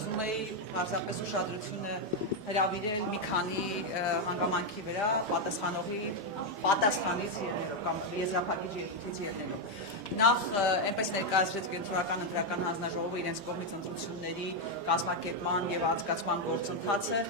ուզում էի հարձակպես ուշադրությունը հրավիրել մի քանի հանգամանքի վրա պատասխանից կամ եզրափակիչ երկրից ելնելով։ Նախ այնպես ներկայացրեց Կենտրոնական ընտրական հանձնաժողովը իրենց կողմից ընտրությունների կազմակերպման եւ անցկացման գործընթացը,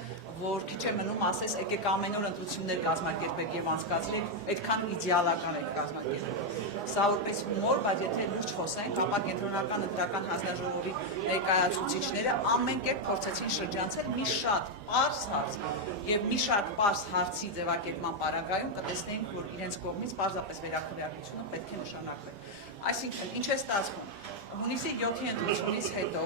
որ քիչ է մնում ասես եկեք ամեն օր ընտրություններ կազմակերպեք եւ անցկացրեք, այդքան իդեալական է կազմակերպել։ Սա որպես հումոր, բայց եթե լուրջ խոսենք, ապա Կենտրոնական ընտրական հանձնաժողովի ներկայացուցիչները ամեն կերպ փորձեցին շրջանցել մի շատ պարզ հարց եւ մի շատ պարզ հարցի ձևակերպման պարագայում կտեսնեինք, որ իրենց կողմից պարզապես վերաքվեարկությունը պետք է նշանակվի։ Այսինքն, ինչ է ստացվում։ Հունիսի 7-ի ընտրությունից հետո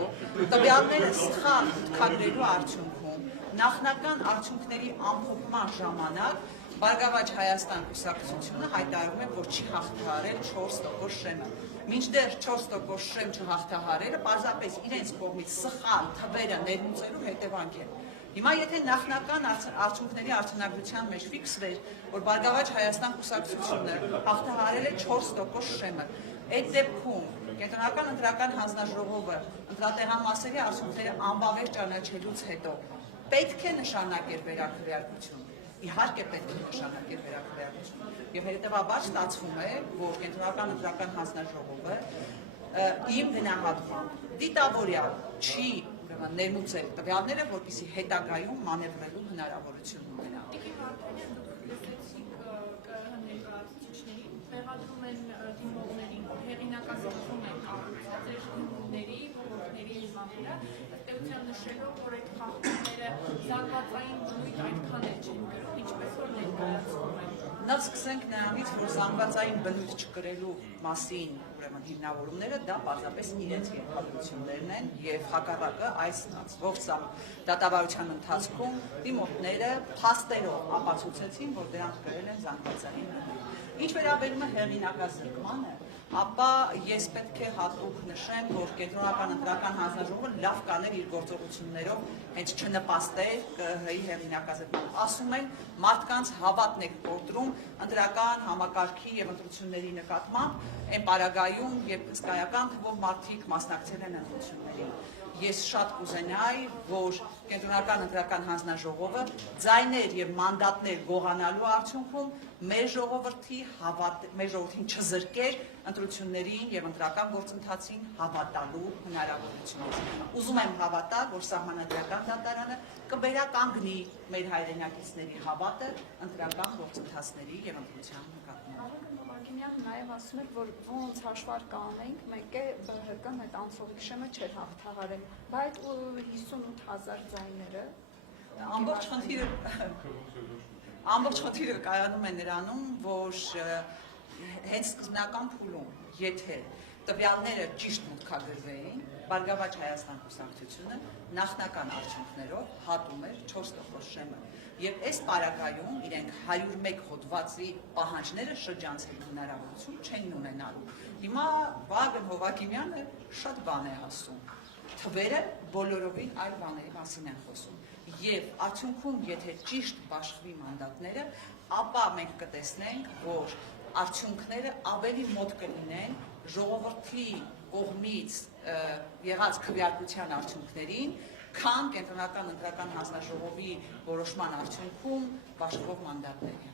տվյալները սխալ ութքագրելու արդյունքում նախնական արդյունքների ամփոփման ժամանակ Բարգավաճ Հայաստան կուսակցությունը հայտարարում է, որ չի հաղթահարել 4% շեմը։ Մինչդեռ 4% շեմ չհաղթահարելը պարզապես իրենց կողմից սխալ թվերը ներմուծելու հետևանք է։ Հիմա եթե նախնական արդյունքների արդյունագրության մեջ ֆիքսվեր, որ Բարգավաճ Հայաստան կուսակցությունը հաղթահարել է 4% շեմը, այդ դեպքում Կենտրոնական ընտրական հանձնաժողովը ընտրատեղամասերի արդյունքները անբավեր ճանաչելուց հետո պետք է նշանակեր վերաքվեարկություն։ Իհարկե պետք է նշանակեր վերաքվեարկություն։ Եվ հետևաբար ստացվում է, որ Կենտրոնական ընտրական հանձնաժողովը իմ գնահատմամբ դիտավորյալ չի ներմուծել տվյալները, որպեսզի հետագայում մանևրելու հնարավորություն ունենա։ Տեղադրում են դիմողներին, հեղինակազորվում են կառուցած դիմողների, ոլորտների հիմանվրա, ըստ էության նշելով, որ այդ խախտումները զանգվածային բնույթ այդքան էլ չեն կրում, ինչպես որ ներկայացնում են։ Նախ սկսենք նրանից, որ զանգվածային բնույթ չկրելու մասին հիմնավորումները դա պարզապես իրենց ենթադրություններն են եւ հակառակը այս ողջ դատավարության ընթացքում դիմորդները փաստերով ապացուցեցին, որ դրանք կրել են զանգվածային բնույթ։ Ինչ վերաբերում է հեղինակազրկմանը, ապա ես պետք է հատուկ նշեմ, որ Կենտրոնական ընտրական հանձնաժողովը լավ կաներ իր գործողություններով հենց չնպաստել ԿԸՀ-ի հեղինակազրկման։ Ասում են մարդկանց հավատն եք կոտրում ընտրական համակարգի եւ ընտրությունների նկատմամբ այն պարագայում, երբ հսկայական թվով մարդիկ մասնակցել են ընտրություններին։ Ես շատ կուզենայի, որ Կենտրոնական ընտրական հանձնաժողովը ձայներ եւ մանդատներ գողանալու արդյունքում մեր ժողովրդին չզրկեր ընտրություններին եւ ընտրական գործընթացին հավատալու հնարավորությունից։ Ուզում եմ հավատալ, որ Սահմանադրական դատարանը կվերականգնի մեր հայրենակիցների հավատը ընտրական գործընթացների եւ ընտրության նկատմամբ։ Նաև ասում էր, որ ոնց հաշվարկ անենք, մեկ է ԲՀԿ-ն այդ անցողիկ շեմը չէր հաղթահարել, բայց 58,000 ձայները ամբողջ խնդիրը կայանում է նրանում, որ հենց սկզբնական փուլում, եթե տվյալները ճիշտ մուտքագրվեին, Բարգավաճ Հայաստան կուսակցությունը նախնական արդյունքներով հատում էր 4% շեմը։ Եվ այս պարագայում իրենք 101 հոդվածի պահանջները շրջանցելու հնարավորություն չէին ունենալու։ Հիմա Վագն Հովակիմյանը շատ բան է ասում։ Թվերը բոլորովին այլ բաների մասին են խոսում։ Եվ արդյունքում, եթե ճիշտ բաշխվի մանդատները, ապա մենք կտեսնենք, որ արդյունքները ավելի մոտ կլինեն ժողովրդի կողմից եղած քվեարկության արդյունքներին, քան Կենտրոնական ընտրական հանձնաժողովի որոշման արդյունքում բաշխվող մանդատների։